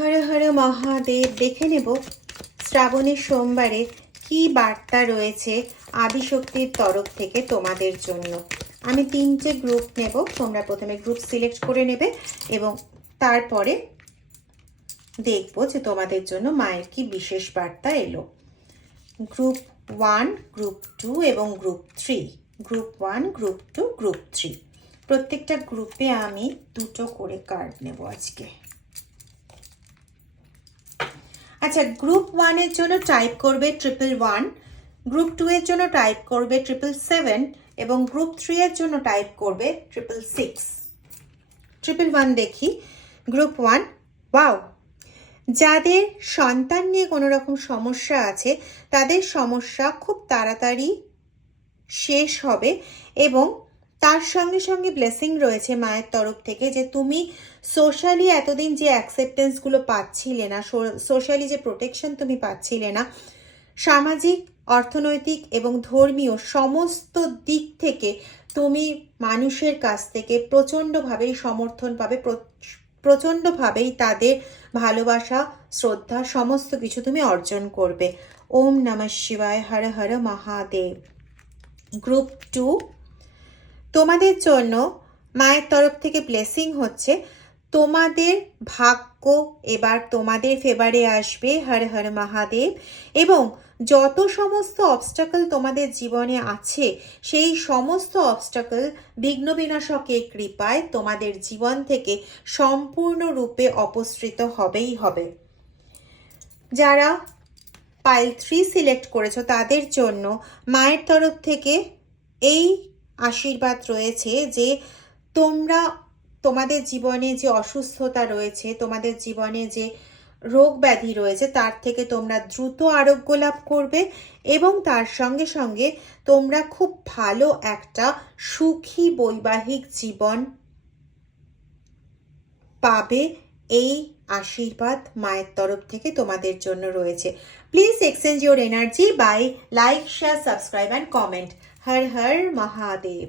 হর হর মহাদেব। দেখে নেব শ্রাবণের সোমবারে কি বার্তা রয়েছে আদিশক্তির তরফ থেকে তোমাদের জন্য। আমি 3টে গ্রুপ নেব, তোমরা প্রথমে গ্রুপ সিলেক্ট করে নেবে এবং তারপরে দেখব যে তোমাদের জন্য মায়ের কি বিশেষ বার্তা এলো। গ্রুপ 1, গ্রুপ 2 এবং গ্রুপ 3। Group 1, group 2, group 3। প্রত্যেকটা গ্রুপে আমি 2টো করে কার্ড নেব আজকে। আচ্ছা, গ্রুপ 1 এর জন্য টাইপ করবে 111, গ্রুপ 2 এর জন্য টাইপ করবে 777 এবং গ্রুপ 3 এর জন্য টাইপ করবে 666। 111 দেখি। গ্রুপ 1, ওয়াও, যাদের সন্তান নিয়ে কোনো রকম সমস্যা আছে তাদের সমস্যা খুব তাড়াতাড়ি শেষ হবে এবং তার সঙ্গে সঙ্গে ব্লেসিং রয়েছে মায়ের তরফ থেকে যে তুমি সোশ্যালি এতদিন যে অ্যাকসেপ্টেন্সগুলো পাচ্ছিলে না, সোশ্যালি যে প্রোটেকশন তুমি পাচ্ছিলে না, সামাজিক, অর্থনৈতিক এবং ধর্মীয় সমস্ত দিক থেকে তুমি মানুষের কাছ থেকে প্রচণ্ডভাবেই সমর্থন পাবে, প্রচণ্ডভাবেই তাদের ভালোবাসা, শ্রদ্ধা সমস্ত কিছু তুমি অর্জন করবে। ওম নমঃ শিবায়, হর হর মহাদেব। গ্রুপ 2, তোমাদের জন্য মায়ের তরফ থেকে ব্লেসিং হচ্ছে, তোমাদের ভাগ্য এবার তোমাদের ফেভারে আসবে, হর হর মহাদেব। এবং যত সমস্ত অবস্টাকল তোমাদের জীবনে আছে সেই সমস্ত অবস্টাকল বিঘ্ন বিনাশকের কৃপায় তোমাদের জীবন থেকে সম্পূর্ণরূপে অপসৃত হবেই হবে। যারা পাইল 3 সিলেক্ট করেছো তাদের জন্য মায়ের তরফ থেকে এই আশীর্বাদ রয়েছে যে তোমরা তোমাদের জীবনে যে অসুস্থতা রয়েছে, তোমাদের জীবনে যে রোগ ব্যাধি রয়েছে তার থেকে তোমরা দ্রুত আরোগ্য লাভ করবে এবং তার সঙ্গে সঙ্গে তোমরা খুব ভালো একটা সুখী বৈবাহিক জীবন পাবে। এই আশীর্বাদ মায়ের তরফ থেকে তোমাদের জন্য রয়েছে। Please exchange your energy by like, share, subscribe and comment. হর হর মহাদেব।